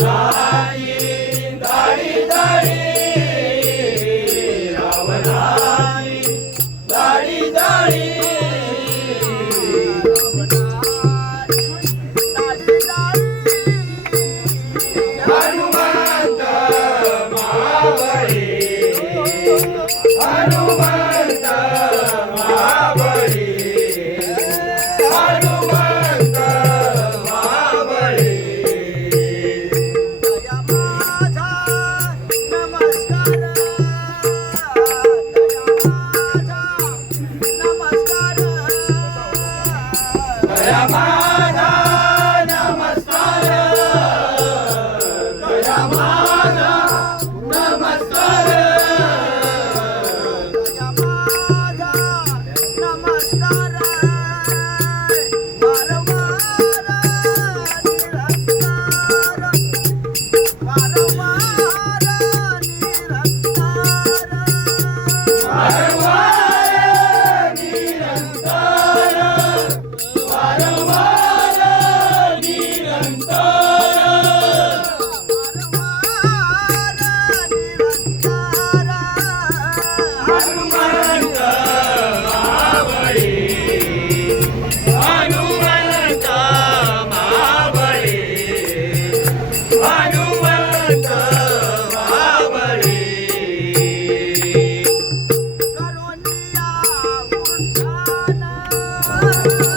Bye. Yeah. Thank you.